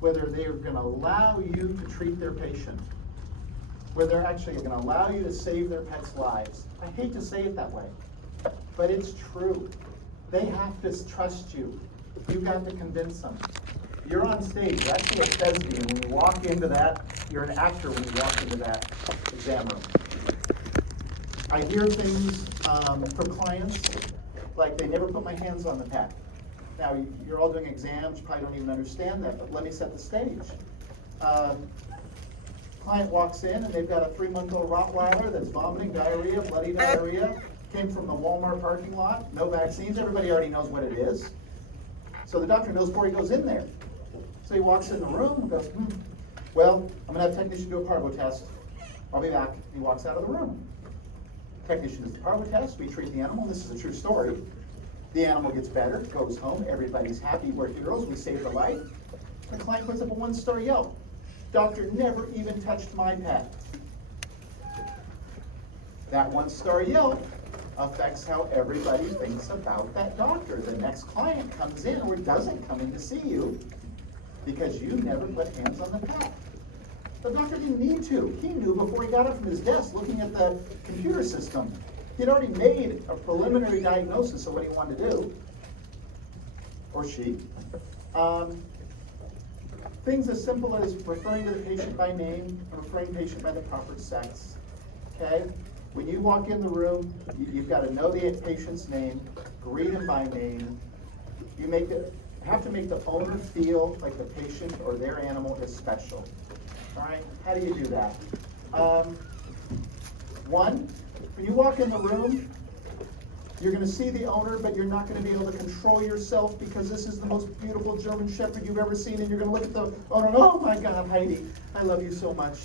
whether they're going to allow you to treat their patient, whether they're actually going to allow you to save their pets' lives. I hate to say it that way, but it's true. They have to trust you. You've got to convince them. You're on stage. You're actually a thespian. When you walk into that, you're an actor when you walk into that exam room. I hear things from clients like they never put my hands on the pet. Now, you're all doing exams, you probably don't even understand that, but let me set the stage. Client walks in and they've got a 3-month-old Rottweiler that's vomiting, diarrhea, bloody diarrhea, came from the Walmart parking lot, no vaccines, everybody already knows what it is. So the doctor knows before he goes in there. So he walks in the room and goes, well, I'm gonna have a technician do a parvo test. I'll be back. He walks out of the room. Technician does the parvo test, we treat the animal, this is a true story. The animal gets better, goes home, everybody's happy, we're heroes, we saved a life. The client puts up a 1-star Yelp. Doctor never even touched my pet. That 1-star Yelp affects how everybody thinks about that doctor. The next client comes in or doesn't come in to see you because you never put hands on the pet. The doctor didn't need to. He knew before he got up from his desk looking at the computer system. He'd already made a preliminary diagnosis of what he wanted to do, or she. Things as simple as referring to the patient by name, and referring the patient by the proper sex, okay? When you walk in the room, you've got to know the patient's name, greet him by name. You have to make the owner feel like the patient or their animal is special. All right, how do you do that? One, when you walk in the room, you're going to see the owner, but you're not going to be able to control yourself because this is the most beautiful German Shepherd you've ever seen, and you're going to look at the owner and, oh my God, Heidi, I love you so much.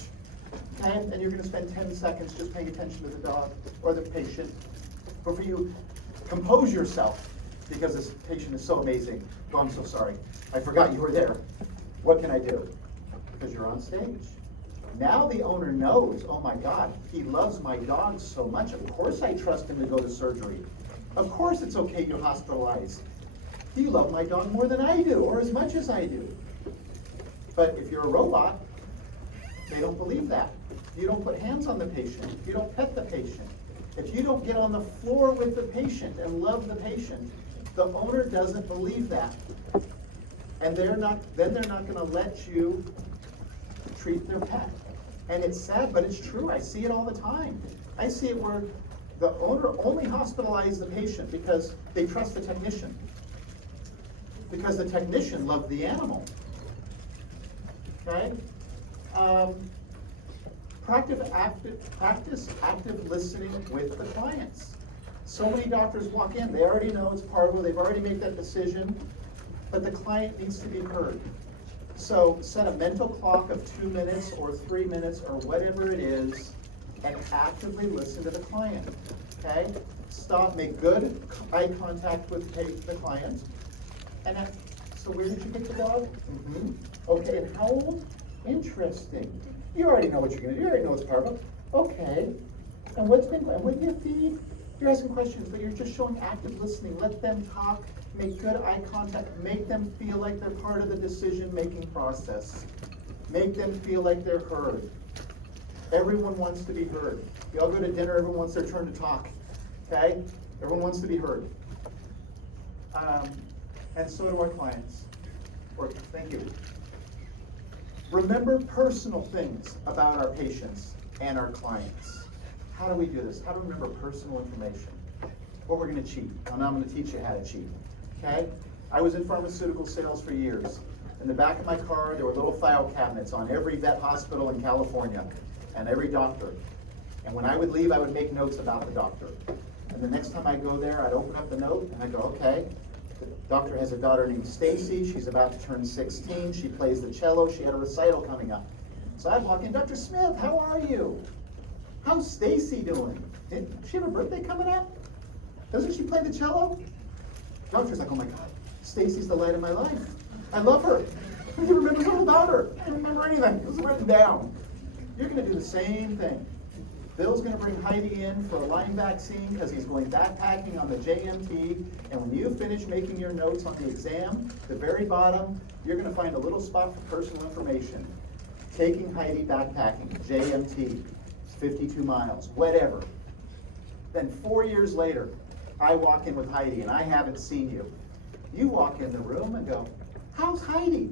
Okay? And you're going to spend 10 seconds just paying attention to the dog or the patient. Before you compose yourself, because this patient is so amazing. Oh, I'm so sorry. I forgot you were there. What can I do? Because you're on stage. Now the owner knows, oh my God, he loves my dog so much. Of course I trust him to go to surgery. Of course it's okay to hospitalize. You love my dog more than I do, or as much as I do. But if you're a robot, they don't believe that. You don't put hands on the patient. You don't pet the patient. If you don't get on the floor with the patient and love the patient, the owner doesn't believe that. And they're not going to let you treat their pet. And it's sad, but it's true. I see it all the time. I see it where the owner only hospitalized the patient because they trust the technician. Because the technician loved the animal. Okay? Practice active listening with the clients. So many doctors walk in, they already know it's parvo, they've already made that decision, but the client needs to be heard. So set a mental clock of 2 minutes or 3 minutes or whatever it is, and actively listen to the client, okay? Stop, make good eye contact with the client. And so where did you get the dog? Okay, and how old? Interesting. You already know what you're gonna do, you already know it's parvo. Okay, and when do you feed? You're asking questions, but you're just showing active listening. Let them talk, make good eye contact, make them feel like they're part of the decision-making process. Make them feel like they're heard. Everyone wants to be heard. You all go to dinner, everyone wants their turn to talk, okay? Everyone wants to be heard. And so do our clients. Thank you. Remember personal things about our patients and our clients. How do we do this? How do we remember personal information? What we're going to cheat. Now I'm going to teach you how to cheat. Okay? I was in pharmaceutical sales for years. In the back of my car, there were little file cabinets on every vet hospital in California and every doctor. And when I would leave, I would make notes about the doctor. And the next time I go there, I'd open up the note and I'd go, okay, the doctor has a daughter named Stacy. She's about to turn 16. She plays the cello. She had a recital coming up. So I'd walk in, Dr. Smith, how are you? How's Stacy doing? Did she have a birthday coming up? Doesn't she play the cello? Doctor's like, oh my God, Stacy's the light of my life. I love her. He remembers all about her. I don't remember anything. It was written down. You're going to do the same thing. Bill's gonna bring Heidi in for a Lyme vaccine because he's going backpacking on the JMT. And when you finish making your notes on the exam, the very bottom, you're gonna find a little spot for personal information. Taking Heidi backpacking, JMT, 52 miles, whatever. Then 4 years later, I walk in with Heidi and I haven't seen you. You walk in the room and go, how's Heidi?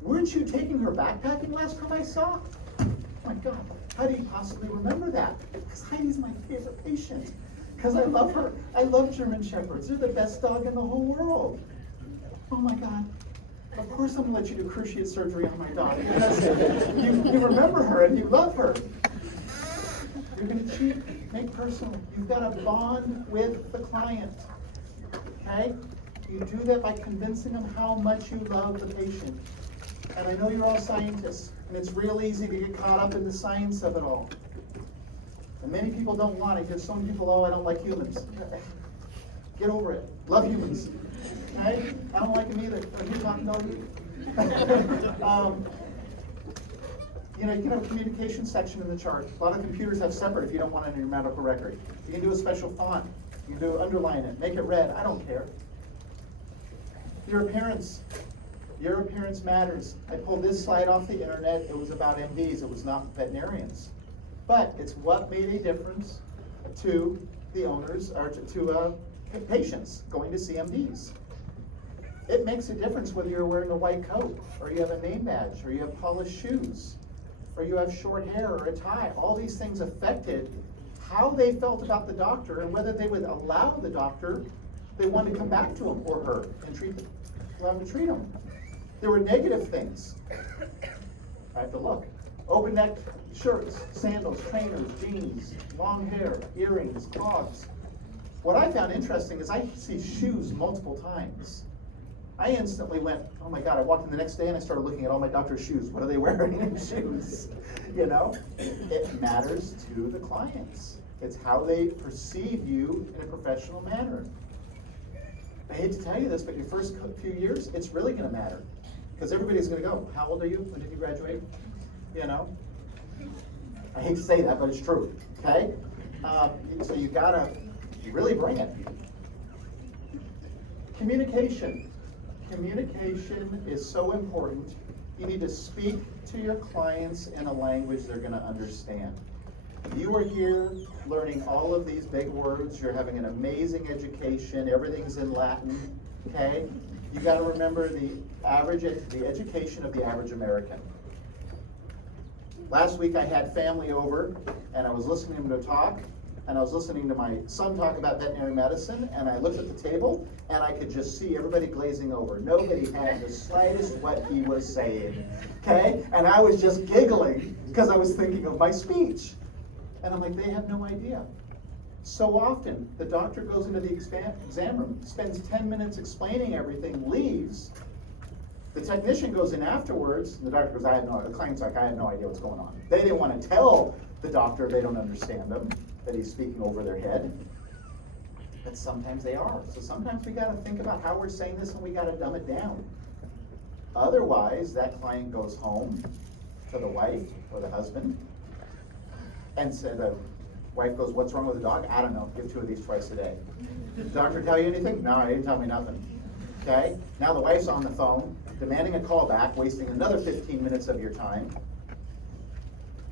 Weren't you taking her backpacking last time I saw? Oh my God, how do you possibly remember that? Because Heidi's my favorite patient. Because I love her. I love German Shepherds. They're the best dog in the whole world. Oh my God. Of course I'm gonna let you do cruciate surgery on my dog. Because you remember her and you love her. You're gonna cheat, make personal. You've got a bond with the client, okay? You do that by convincing them how much you love the patient. And I know you're all scientists, and it's real easy to get caught up in the science of it all. And many people don't want it. There's so many people, oh, I don't like humans. Get over it. Love humans. Okay? I don't like them either. Or you not know you. You know, you can have a communication section in the chart. A lot of computers have separate if you don't want it in your medical record. You can do a special font. You can underline it, make it red. I don't care. Your appearance. Your appearance matters. I pulled this slide off the internet. It was about MDs. It was not veterinarians. But it's what made a difference to the owners, or to patients going to see MDs. It makes a difference whether you're wearing a white coat, or you have a name badge, or you have polished shoes, or you have short hair or a tie. All these things affected how they felt about the doctor and whether they would allow the doctor, they wanted to come back to him or her and allow him to treat them. There were negative things. I have to look. Open neck shirts, sandals, trainers, jeans, long hair, earrings, clogs. What I found interesting is I see shoes multiple times. I instantly went, oh my God, I walked in the next day and I started looking at all my doctor's shoes. What are they wearing in shoes? You know, it matters to the clients. It's how they perceive you in a professional manner. I hate to tell you this, but your first few years, it's really gonna matter. Because everybody's gonna go, how old are you? When did you graduate? You know? I hate to say that, but it's true, okay? So you gotta really bring it. Communication. Communication is so important. You need to speak to your clients in a language they're gonna understand. You are here learning all of these big words. You're having an amazing education. Everything's in Latin, okay? You gotta remember the education of the average American. Last week I had family over and I was listening to them talk, and I was listening to my son talk about veterinary medicine, and I looked at the table and I could just see everybody glazing over. Nobody had the slightest what he was saying, okay? And I was just giggling because I was thinking of my speech. And I'm like, they have no idea. So often, the doctor goes into the exam room, spends 10 minutes explaining everything, leaves. The technician goes in afterwards, and the doctor goes, the client's like, I have no idea what's going on. They didn't want to tell the doctor they don't understand them, that he's speaking over their head. But sometimes they are. So sometimes we gotta think about how we're saying this and we gotta dumb it down. Otherwise, that client goes home to the wife or the husband, and said, the wife goes, what's wrong with the dog? I don't know, give 2 of these twice a day. Did the doctor tell you anything? No, he didn't tell me nothing. Okay, now the wife's on the phone, demanding a call back, wasting another 15 minutes of your time,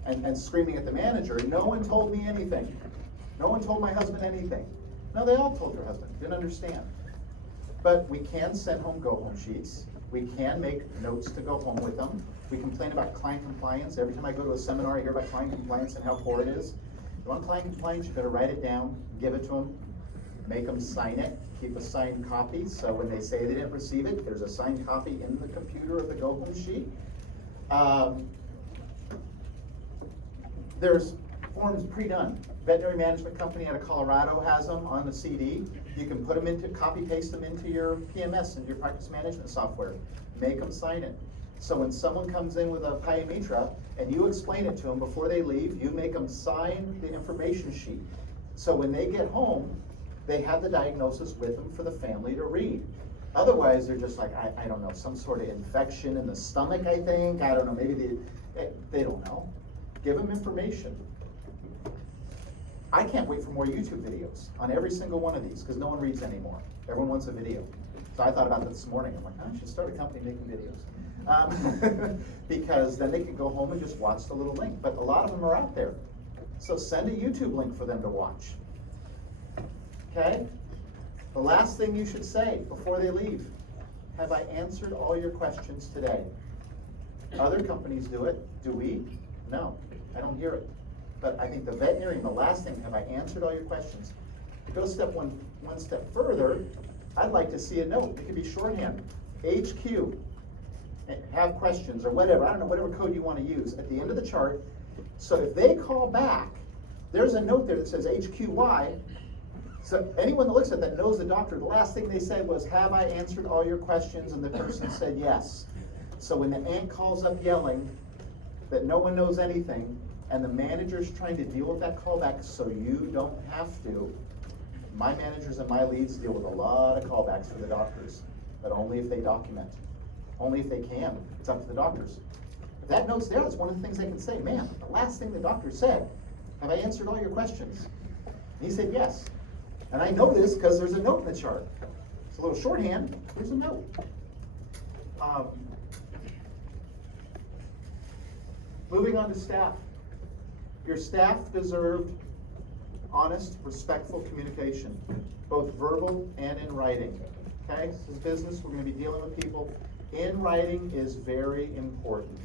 and screaming at the manager, no one told me anything. No one told my husband anything. No, they all told their husband, didn't understand. But we can send home go-home sheets. We can make notes to go home with them. We complain about client compliance. Every time I go to a seminar, I hear about client compliance and how poor it is. You want client compliance, you better write it down, give it to them, make them sign it, keep a signed copy, so when they say they didn't receive it, there's a signed copy in the computer of the go-home sheet. There's forms pre-done. Veterinary management company out of Colorado has them on the CD. You can put them into, copy-paste them into your PMS, into your practice management software. Make them sign it. So when someone comes in with a pyometra and you explain it to them before they leave, you make them sign the information sheet. So when they get home, they have the diagnosis with them for the family to read. Otherwise, they're just like, I don't know, some sort of infection in the stomach, I think. I don't know, maybe they don't know. Give them information. I can't wait for more YouTube videos on every single one of these, because no one reads anymore. Everyone wants a video. So I thought about that this morning. I'm like, I should start a company making videos. Because then they can go home and just watch the little link. But a lot of them are out there. So send a YouTube link for them to watch. Okay? The last thing you should say before they leave, have I answered all your questions today? Other companies do it. Do we? No, I don't hear it. But I think the veterinarian, the last thing, have I answered all your questions? To go one step further, I'd like to see a note. It could be shorthand. HQ, have questions or whatever. I don't know, whatever code you want to use at the end of the chart. So if they call back, there's a note there that says HQY. So anyone that looks at that knows the doctor. The last thing they said was, have I answered all your questions? And the person said yes. So when the aunt calls up yelling that no one knows anything, and the manager's trying to deal with that callback so you don't have to, my managers and my leads deal with a lot of callbacks for the doctors, but only if they document, only if they can. It's up to the doctors. If that note's there, that's one of the things they can say, man, the last thing the doctor said, have I answered all your questions? And he said yes. And I know this because there's a note in the chart. It's a little shorthand, there's a note. Moving on to staff. Your staff deserve honest, respectful communication, both verbal and in writing. Okay, this is business, we're going to be dealing with people. In writing is very important,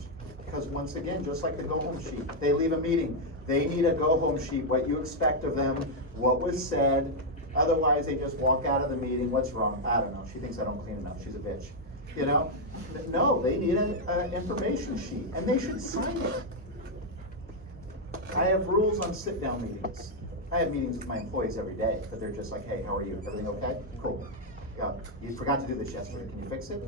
because once again, just like the go-home sheet, they leave a meeting, they need a go-home sheet, what you expect of them, what was said, otherwise they just walk out of the meeting, what's wrong? I don't know, she thinks I don't clean enough, she's a bitch. You know? No, they need an information sheet, and they should sign it. I have rules on sit-down meetings. I have meetings with my employees every day, but they're just like, hey, how are you? Everything okay? Cool. You forgot to do this yesterday. Can you fix it?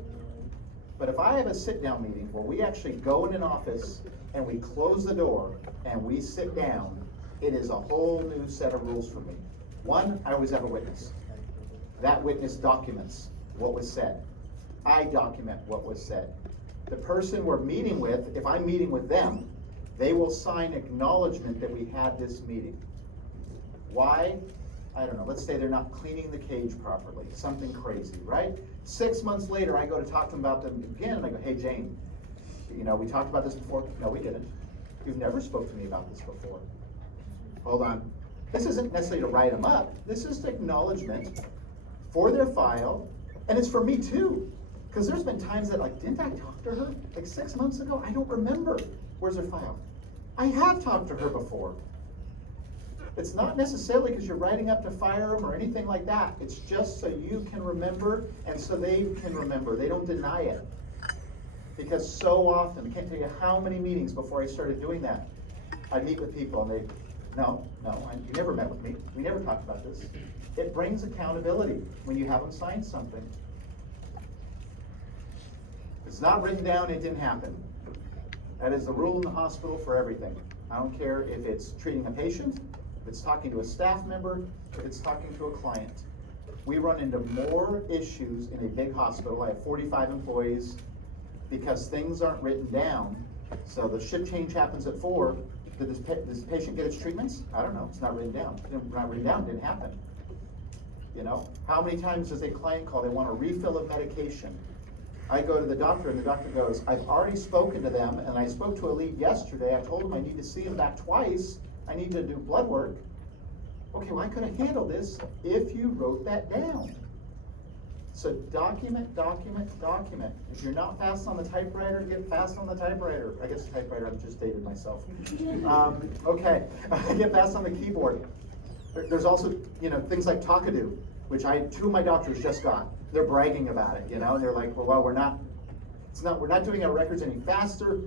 But if I have a sit-down meeting where we actually go in an office and we close the door and we sit down, it is a whole new set of rules for me. One, I always have a witness. That witness documents what was said. I document what was said. The person we're meeting with, if I'm meeting with them, they will sign acknowledgement that we had this meeting. Why? I don't know. Let's say they're not cleaning the cage properly. Something crazy, right? 6 months later, I go to talk to them about them again, and I go, hey, Jane, you know, we talked about this before. No, we didn't. You've never spoke to me about this before. Hold on. This isn't necessarily to write them up. This is acknowledgement for their file, and it's for me too. Because there's been times that, like, didn't I talk to her like 6 months ago? I don't remember. Where's her file? I have talked to her before. It's not necessarily because you're writing up to fire them or anything like that. It's just so you can remember and so they can remember. They don't deny it. Because so often, I can't tell you how many meetings before I started doing that, I meet with people and they, no, you never met with me. We never talked about this. It brings accountability when you have them sign something. It's not written down, it didn't happen. That is the rule in the hospital for everything. I don't care if it's treating a patient, if it's talking to a staff member, if it's talking to a client. We run into more issues in a big hospital. I have 45 employees because things aren't written down. So the shift change happens at 4. Did this patient get its treatments? I don't know. It's not written down. It's not written down. It didn't happen. You know, how many times does a client call? They want a refill of medication. I go to the doctor and the doctor goes, I've already spoken to them and I spoke to a lead yesterday. I told him I need to see him back twice. I need to do blood work. Okay, well, I could have handled this if you wrote that down. So document. If you're not fast on the typewriter, get fast on the typewriter. I guess typewriter, I've just dated myself. Okay, get fast on the keyboard. There's also, you know, things like Talkadoo, which 2 of my doctors just got. They're bragging about it, you know. They're like, well, we're not doing our records any faster,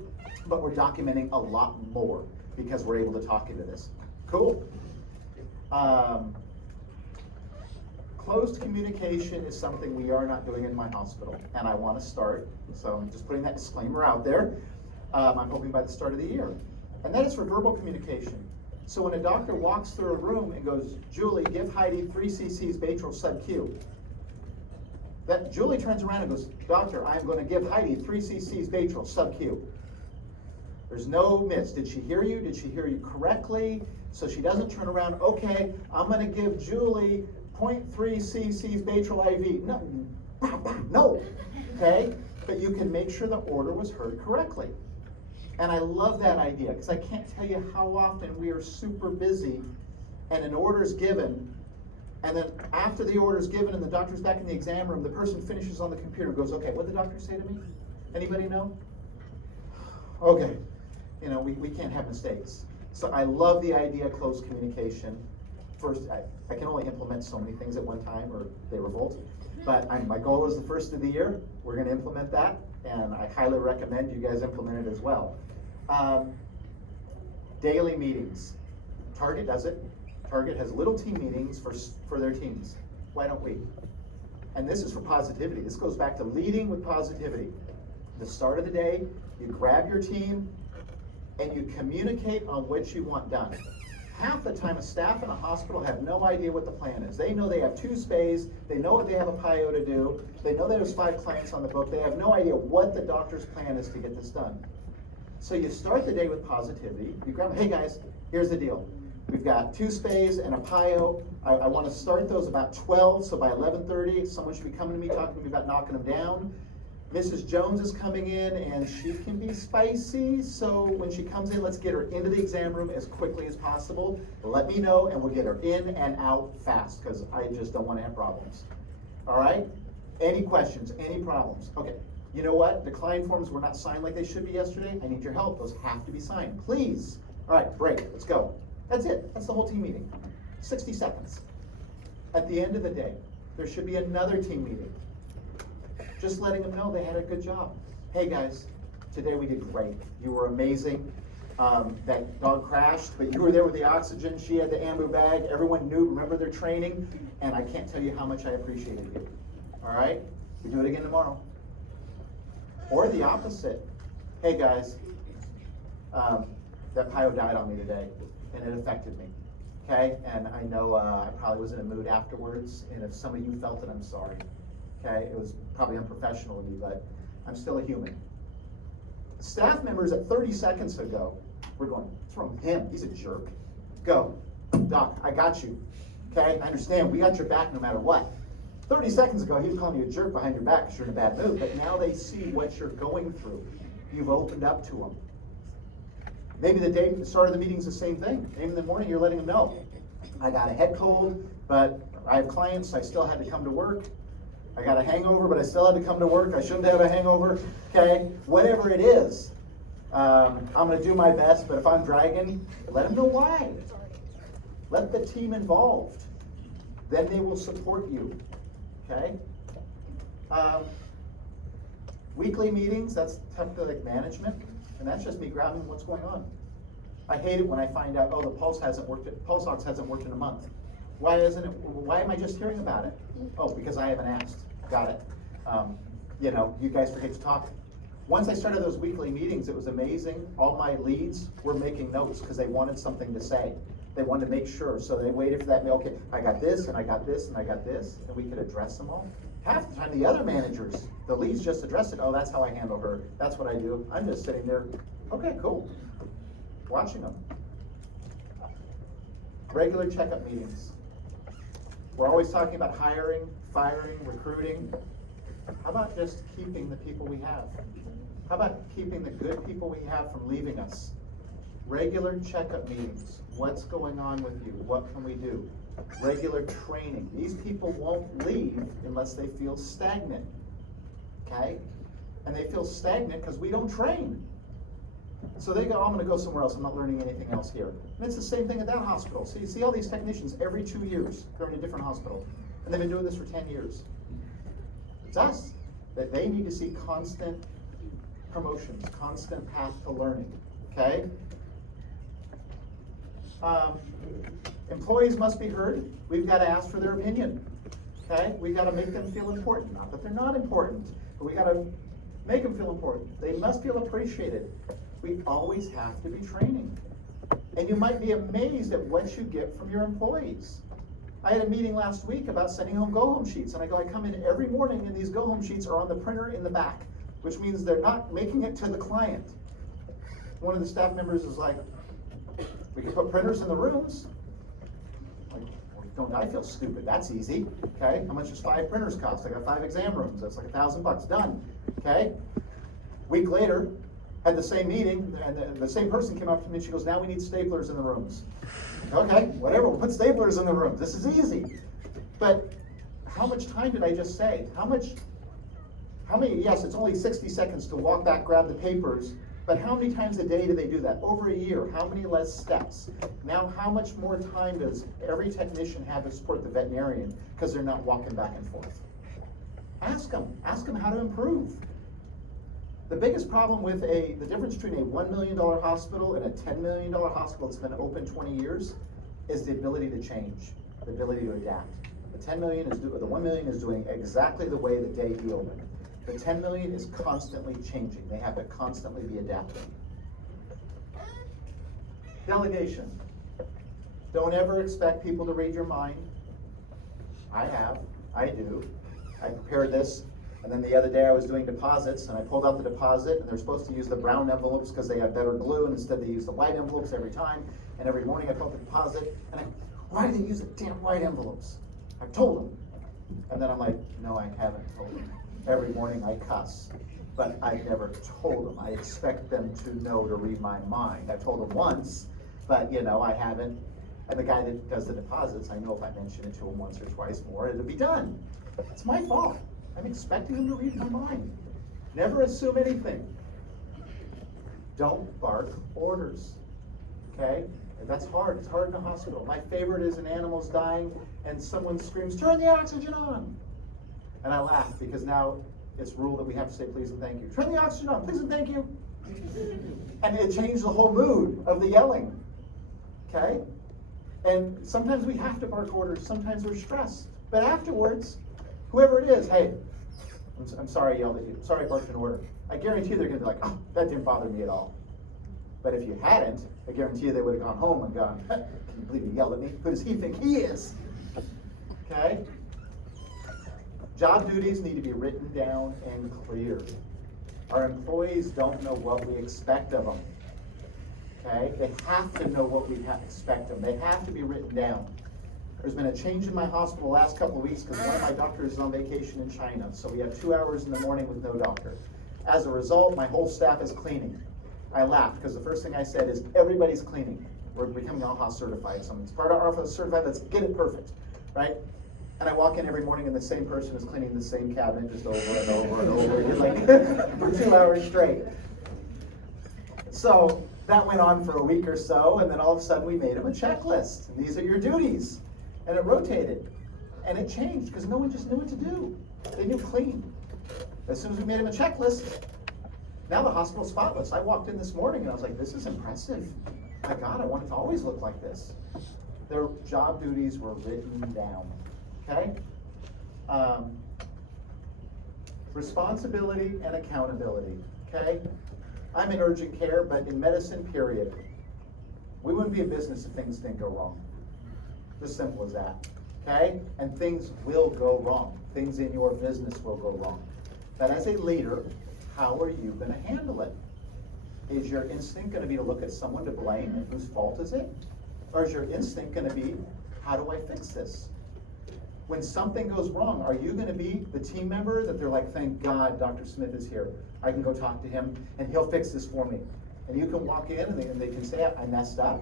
but we're documenting a lot more because we're able to talk into this. Cool. Closed communication is something we are not doing in my hospital, and I want to start. So I'm just putting that disclaimer out there. I'm hoping by the start of the year. And that is for verbal communication. So when a doctor walks through a room and goes, Julie, give Heidi 3 cc's Baytril sub-Q. That Julie turns around and goes, doctor, I'm going to give Heidi 3 cc's Baytril sub-Q. There's no miss. Did she hear you? Did she hear you correctly? So she doesn't turn around, okay, I'm gonna give Julie 0.3 cc's Baytril IV. No, no, okay? But you can make sure the order was heard correctly. And I love that idea, because I can't tell you how often we are super busy and an order is given, and then after the order is given and the doctor's back in the exam room, the person finishes on the computer and goes, okay, what did the doctor say to me? Anybody know? Okay, you know, we can't have mistakes. So I love the idea of close communication. First, I can only implement so many things at one time or they revolt. But my goal is the first of the year. We're going to implement that, and I highly recommend you guys implement it as well. Daily meetings. Target does it. Target has little team meetings for their teams. Why don't we? And this is for positivity. This goes back to leading with positivity. The start of the day, you grab your team and you communicate on what you want done. Half the time, a staff in a hospital have no idea what the plan is. They know they have 2 spays, they know what they have a PIO to do, they know there's 5 clients on the book, they have no idea what the doctor's plan is to get this done. So you start the day with positivity, you grab, hey guys, here's the deal. We've got 2 spays and a PIO. I want to start those about 12, so by 11:30, someone should be coming to me, talking to me about knocking them down. Mrs. Jones is coming in and she can be spicy, so when she comes in, let's get her into the exam room as quickly as possible. Let me know and we'll get her in and out fast, because I just don't want to have problems. All right? Any questions, any problems? Okay, you know what? Decline forms were not signed like they should be yesterday. I need your help. Those have to be signed, please. All right, break, let's go. That's it, that's the whole team meeting. 60 seconds. At the end of the day, there should be another team meeting. Just letting them know they had a good job. Hey guys, today we did great. You were amazing. That dog crashed, but you were there with the oxygen. She had the ambu bag. Everyone knew, remember their training, and I can't tell you how much I appreciated you. All right? We do it again tomorrow. Or the opposite. Hey guys, that PIO died on me today, and it affected me. Okay? And I know I probably was in a mood afterwards, and if some of you felt it, I'm sorry. Okay, it was probably unprofessional of me, but I'm still a human. Staff members at 30 seconds ago were going, what's wrong with him? He's a jerk. Go, Doc, I got you. Okay, I understand, we got your back no matter what. 30 seconds ago, he was calling you a jerk behind your back because you're in a bad mood, but now they see what you're going through. You've opened up to them. Maybe the start of the meeting's the same thing. Maybe in the morning you're letting them know, I got a head cold, but I have clients, I still had to come to work. I got a hangover, but I still had to come to work. I shouldn't have a hangover, okay? Whatever it is, I'm gonna do my best, but if I'm dragging, let them know why. Let the team involved. Then they will support you, okay? Weekly meetings, that's typically like management, and that's just me grabbing what's going on. I hate it when I find out, oh, the pulse ox hasn't worked in a month. Why am I just hearing about it? Oh, because I haven't asked. Got it. You know, you guys forget to talk. Once I started those weekly meetings, it was amazing. All my leads were making notes because they wanted something to say. They wanted to make sure, so they waited for that. Okay, I got this, and I got this, and I got this, and we could address them all. Half the time, the other managers, the leads just addressed it. Oh, that's how I handle her. That's what I do. I'm just sitting there. Okay, cool. Watching them. Regular checkup meetings. We're always talking about hiring, firing, recruiting. How about just keeping the people we have? How about keeping the good people we have from leaving us? Regular checkup meetings. What's going on with you? What can we do? Regular training. These people won't leave unless they feel stagnant, okay? And they feel stagnant because we don't train. So they go, I'm gonna go somewhere else, I'm not learning anything else here. And it's the same thing at that hospital. So you see all these technicians every 2 years, they're in a different hospital. And they've been doing this for 10 years. It's us, that they need to see constant promotions, constant path to learning, okay? Employees must be heard. We've got to ask for their opinion, okay? We've got to make them feel important. Not that they're not important, but we got to make them feel important. They must feel appreciated. We always have to be training. And you might be amazed at what you get from your employees. I had a meeting last week about sending home go-home sheets, and I come in every morning and these go-home sheets are on the printer in the back, which means they're not making it to the client. One of the staff members is like, we can put printers in the rooms. Like, well, don't I feel stupid? That's easy. Okay, how much does 5 printers cost? I got 5 exam rooms. That's like $1,000. Done. Okay. Week later, had the same meeting, and the same person came up to me and she goes, now we need staplers in the rooms. Okay, whatever, we'll put staplers in the rooms. This is easy. But how much time did I just say? How many, yes, it's only 60 seconds to walk back, grab the papers, but how many times a day do they do that? Over a year, how many less steps? Now, how much more time does every technician have to support the veterinarian because they're not walking back and forth? Ask them how to improve. The biggest problem with the difference between a $1 million hospital and a $10 million hospital that's been open 20 years is the ability to change, the ability to adapt. The $1 million is doing exactly the way that he opened. The $10 million is constantly changing. They have to constantly be adapting. Delegation. Don't ever expect people to read your mind. I do. I prepared this. And then the other day I was doing deposits, and I pulled out the deposit, and they're supposed to use the brown envelopes because they have better glue, and instead they use the white envelopes every time. And every morning I pull out the deposit, and why do they use the damn white envelopes? I've told them. And then I'm like, no, I haven't told them. Every morning I cuss, but I've never told them. I expect them to know to read my mind. I've told them once, but I haven't. And the guy that does the deposits, I know if I mention it to him once or twice more, it'll be done. It's my fault. I'm expecting him to read my mind. Never assume anything. Don't bark orders, okay? And that's hard. It's hard in a hospital. My favorite is an animal's dying and someone screams, turn the oxygen on. And I laugh because now it's rule that we have to say please and thank you. Turn the oxygen on, please and thank you. And it changed the whole mood of the yelling, okay? And sometimes we have to bark orders. Sometimes we're stressed. But afterwards, whoever it is, hey, I'm sorry I yelled at you. I'm sorry I barked an order. I guarantee they're going to be like, oh, that didn't bother me at all. But if you hadn't, I guarantee you they would have gone home and gone, can you believe he yelled at me? Who does he think he is? Okay? Job duties need to be written down and clear. Our employees don't know what we expect of them. Okay? They have to know what we expect of them. They have to be written down. There's been a change in my hospital the last couple of weeks because one of my doctors is on vacation in China. So we have 2 hours in the morning with no doctor. As a result, my whole staff is cleaning. I laughed because the first thing I said is, everybody's cleaning. We're becoming AHA certified. So it's part of our office certified, let's get it perfect, right? And I walk in every morning and the same person is cleaning the same cabinet just over and over and over again, like for 2 hours straight. So that went on for a week or so, and then all of a sudden we made him a checklist. And these are your duties. And it rotated, and it changed because no one just knew what to do. They knew clean. As soon as we made him a checklist, now the hospital's spotless. I walked in this morning and I was like, this is impressive. My God, I want it to always look like this. Their job duties were written down, okay? Responsibility and accountability, okay? I'm in urgent care, but in medicine, period. We wouldn't be in business if things didn't go wrong. As simple as that, okay? And things will go wrong. Things in your business will go wrong. But as a leader, how are you going to handle it? Is your instinct going to be to look at someone to blame and whose fault is it? Or is your instinct going to be, how do I fix this? When something goes wrong, are you going to be the team member that they're like, thank God Dr. Smith is here. I can go talk to him and he'll fix this for me. And you can walk in and they can say, I messed up.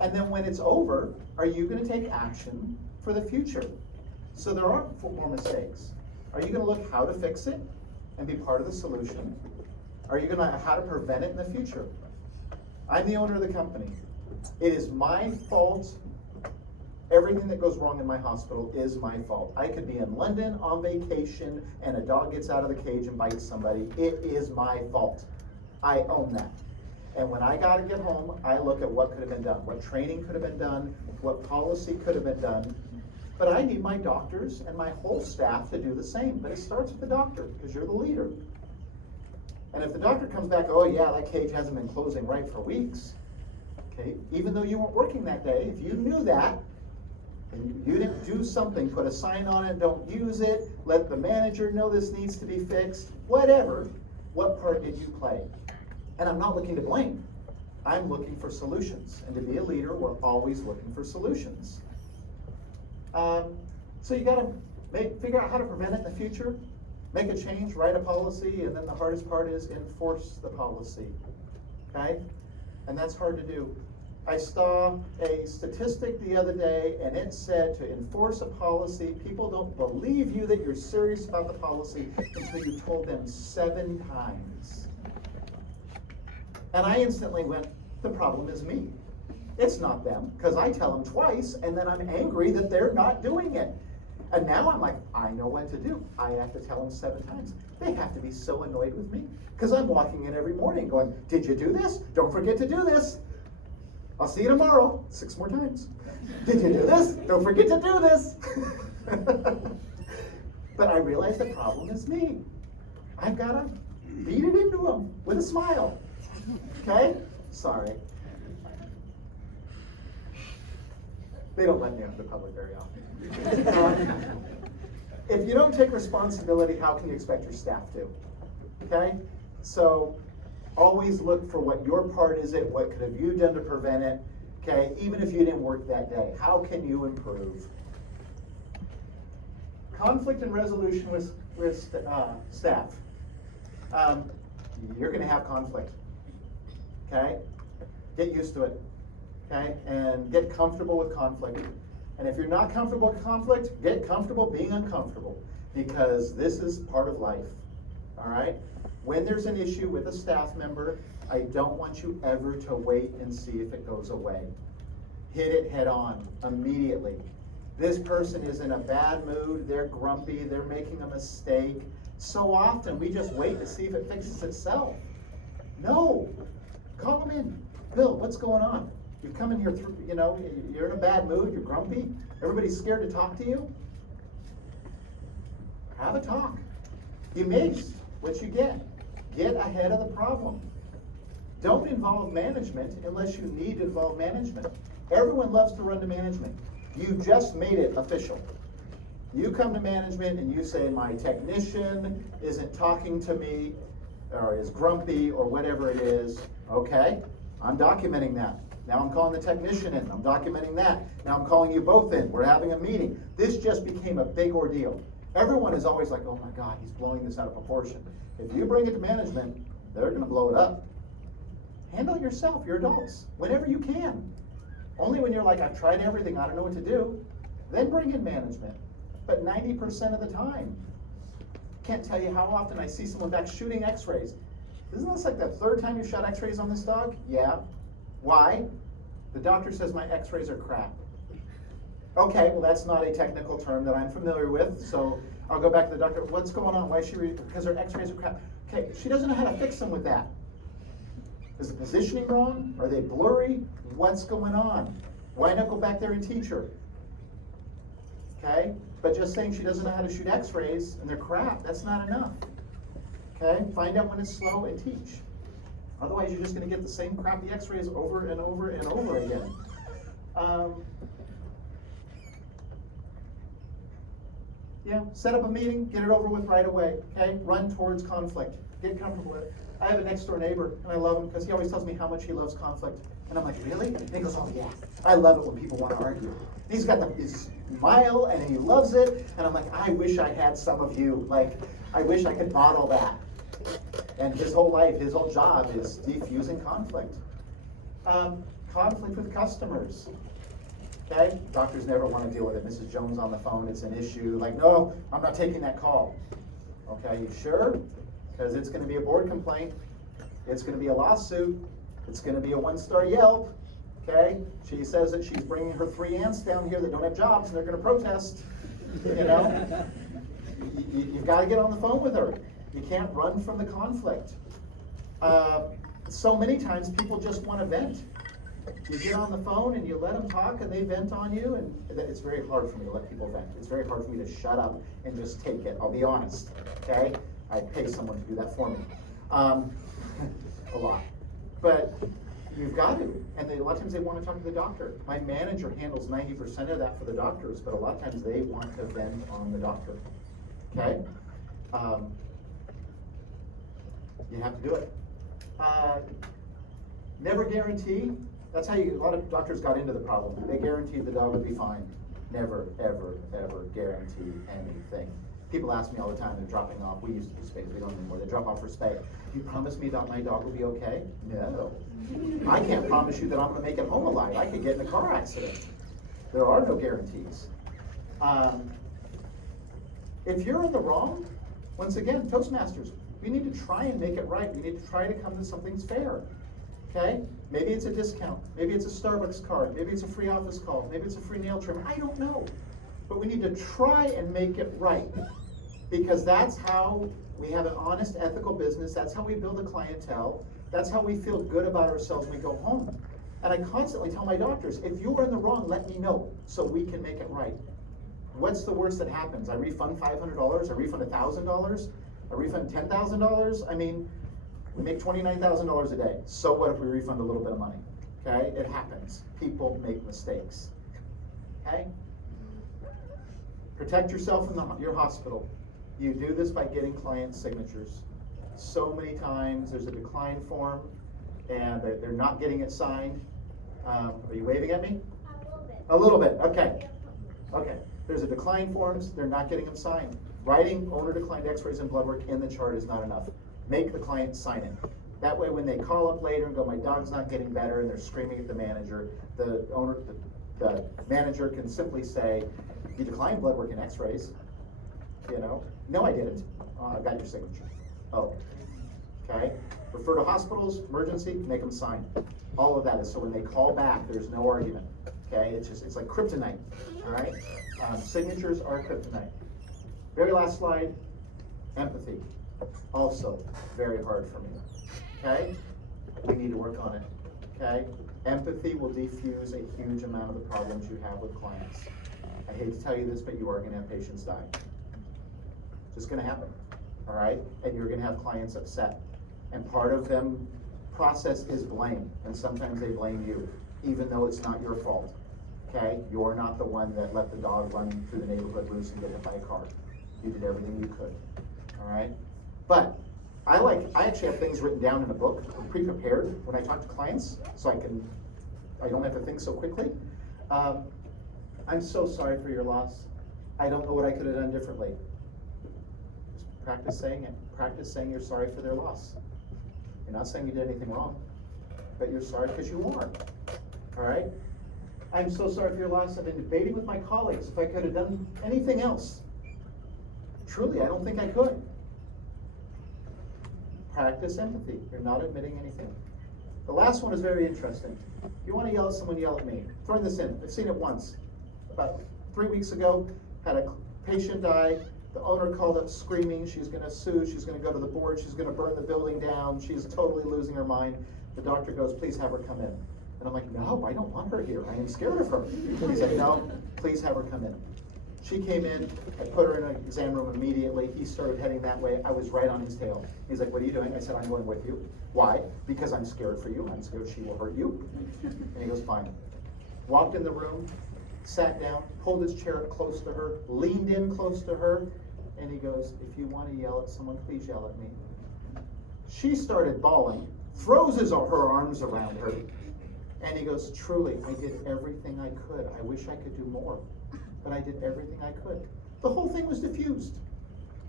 And then when it's over, are you going to take action for the future? So there aren't more mistakes. Are you going to look how to fix it and be part of the solution? Are you going to how to prevent it in the future? I'm the owner of the company. It is my fault. Everything that goes wrong in my hospital is my fault. I could be in London on vacation and a dog gets out of the cage and bites somebody. It is my fault. I own that. And when I got to get home, I look at what could have been done, what training could have been done, what policy could have been done. But I need my doctors and my whole staff to do the same. But it starts with the doctor, because you're the leader. And if the doctor comes back, oh yeah, that cage hasn't been closing right for weeks, okay, even though you weren't working that day, if you knew that, and you didn't do something, put a sign on it, don't use it, let the manager know this needs to be fixed, whatever, what part did you play? And I'm not looking to blame. I'm looking for solutions. And to be a leader, we're always looking for solutions. So you gotta figure out how to prevent it in the future, make a change, write a policy, and then the hardest part is enforce the policy, okay? And that's hard to do. I saw a statistic the other day, and it said to enforce a policy, people don't believe you that you're serious about the policy until you told them 7 times. And I instantly went, the problem is me. It's not them, because I tell them twice, and then I'm angry that they're not doing it. And now I'm like, I know what to do. I have to tell them 7 times. They have to be so annoyed with me, because I'm walking in every morning going, did you do this? Don't forget to do this. I'll see you tomorrow. 6 more times. Did you do this? Don't forget to do this. But I realize the problem is me. I've got to beat it into them with a smile. Okay? Sorry. They don't let me out in the public very often. If you don't take responsibility, how can you expect your staff to? Okay? So always look for what your part is it, what could have you done to prevent it, okay? Even if you didn't work that day, how can you improve? Conflict and resolution with staff. You're gonna have conflict, okay? Get used to it, okay? And get comfortable with conflict. And if you're not comfortable with conflict, get comfortable being uncomfortable, because this is part of life, all right? When there's an issue with a staff member, I don't want you ever to wait and see if it goes away. Hit it head on, immediately. This person is in a bad mood, they're grumpy, they're making a mistake. So often we just wait to see if it fixes itself. No, call them in. Bill, what's going on? You've come in here, you're in a bad mood, you're grumpy, everybody's scared to talk to you. Have a talk. You missed what you get. Get ahead of the problem. Don't involve management unless you need to involve management. Everyone loves to run to management. You just made it official. You come to management and you say, my technician isn't talking to me, or is grumpy, or whatever it is. Okay, I'm documenting that. Now I'm calling the technician in. I'm documenting that. Now I'm calling you both in. We're having a meeting. This just became a big ordeal. Everyone is always like, oh my God, he's blowing this out of proportion. If you bring it to management, they're going to blow it up. Handle it yourself, you're adults, whenever you can. Only when you're like, I've tried everything, I don't know what to do, then bring in management. But 90% of the time, can't tell you how often I see someone back shooting x-rays. Isn't this like the 3rd time you shot x-rays on this dog? Yeah. Why? The doctor says my x-rays are crap. Okay, well that's not a technical term that I'm familiar with, so I'll go back to the doctor. What's going on? Why is she because her x-rays are crap. Okay, she doesn't know how to fix them with that. Is the positioning wrong? Are they blurry? What's going on? Why not go back there and teach her? Okay, but just saying she doesn't know how to shoot x-rays and they're crap, that's not enough. Okay, find out when it's slow and teach. Otherwise you're just going to get the same crappy x-rays over and over and over again. Yeah, set up a meeting, get it over with right away, okay? Run towards conflict, get comfortable with it. I have a next door neighbor, and I love him because he always tells me how much he loves conflict. And I'm like, really? And he goes, oh yeah, I love it when people want to argue. And he's got his smile, and he loves it, and I'm like, I wish I had some of you. Like, I wish I could model that. And his whole life, his whole job is defusing conflict. Conflict with customers. Okay, doctors never want to deal with it. Mrs. Jones on the phone, it's an issue. Like, no, I'm not taking that call. Okay, you sure? Because it's going to be a board complaint. It's going to be a lawsuit. It's going to be a 1-star Yelp. Okay, she says that she's bringing her 3 aunts down here that don't have jobs, and they're going to protest. You know, you've got to get on the phone with her. You can't run from the conflict. So many times people just want to vent. You get on the phone and you let them talk and they vent on you, and it's very hard for me to let people vent. It's very hard for me to shut up and just take it. I'll be honest, okay? I pay someone to do that for me, a lot. But you've got to, and a lot of times they want to talk to the doctor. My manager handles 90% of that for the doctors, but a lot of times they want to vent on the doctor, okay? You have to do it. Never guarantee. That's how a lot of doctors got into the problem. They guaranteed the dog would be fine. Never, ever, ever guarantee anything. People ask me all the time, they're dropping off. We used to do spays, we don't anymore. They drop off for spay. You promise me that my dog will be okay? No. I can't promise you that I'm gonna make it home alive. I could get in a car accident. There are no guarantees. If you're in the wrong, once again, Toastmasters, we need to try and make it right. We need to try to come to something's fair. Okay? Maybe it's a discount. Maybe it's a Starbucks card. Maybe it's a free office call. Maybe it's a free nail trimmer. I don't know. But we need to try and make it right. Because that's how we have an honest, ethical business. That's how we build a clientele. That's how we feel good about ourselves when we go home. And I constantly tell my doctors, if you're in the wrong, let me know so we can make it right. What's the worst that happens? I refund $500, I refund $1,000, I refund $10,000. I mean, we make $29,000 a day. So what if we refund a little bit of money? Okay, it happens. People make mistakes. Okay? Protect yourself in your hospital. You do this by getting client signatures. So many times there's a decline form and they're not getting it signed. Are you waving at me? A little bit. Okay. Okay. There's a decline forms, they're not getting them signed. Writing owner declined x-rays and blood work in the chart is not enough. Make the client sign it. That way when they call up later and go, my dog's not getting better, and they're screaming at the manager, the manager can simply say, you declined blood work and x-rays. You know, no I didn't. I got your signature. Oh, okay. Refer to hospitals, emergency, make them sign. All of that is so when they call back, there's no argument. Okay, it's like kryptonite, all right? Signatures are kryptonite. Very last slide, empathy. Also very hard for me, okay? We need to work on it, okay? Empathy will diffuse a huge amount of the problems you have with clients. I hate to tell you this, but you are gonna have patients die. Just gonna happen, all right? And you're gonna have clients upset. And part of them process is blame, and sometimes they blame you, even though it's not your fault. Okay, you're not the one that let the dog run through the neighborhood loose and get hit by a car. You did everything you could, all right? But I actually have things written down in a book, pre-prepared when I talk to clients, so I don't have to think so quickly. I'm so sorry for your loss. I don't know what I could have done differently. Just practice saying it. Practice saying you're sorry for their loss. You're not saying you did anything wrong, but you're sorry because you are, all right? I'm so sorry for your loss. I've been debating with my colleagues if I could have done anything else. Truly, I don't think I could. Practice empathy. You're not admitting anything. The last one is very interesting. If you want to yell at someone, yell at me. Throwing this in. I've seen it once. About 3 weeks ago, had a patient die. The owner called up screaming. She's going to sue. She's going to go to the board. She's going to burn the building down. She's totally losing her mind. The doctor goes, please have her come in. And I'm like, no, I don't want her here. I am scared of her. He's like, no, please have her come in. She came in, I put her in an exam room immediately. He started heading that way. I was right on his tail. He's like, what are you doing? I said, I'm going with you. Why? Because I'm scared for you. I'm scared she will hurt you. And he goes, fine. Walked in the room, sat down, pulled his chair up close to her, leaned in close to her, and he goes, if you want to yell at someone, please yell at me. She started bawling, throws her arms around her. And he goes, truly, I did everything I could. I wish I could do more, but I did everything I could. The whole thing was diffused.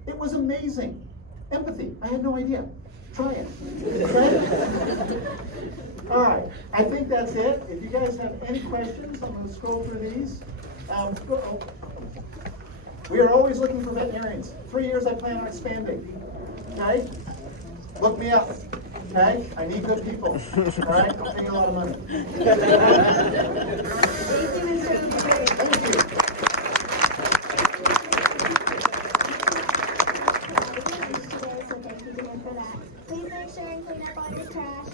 It was amazing. Empathy, I had no idea. Try it. Okay? All right, I think that's it. If you guys have any questions, I'm gonna scroll through these. We are always looking for veterinarians. 3 years I plan on expanding, okay? Look me up. Okay, I need good people. All right, I'm paying a lot of money. Thank you.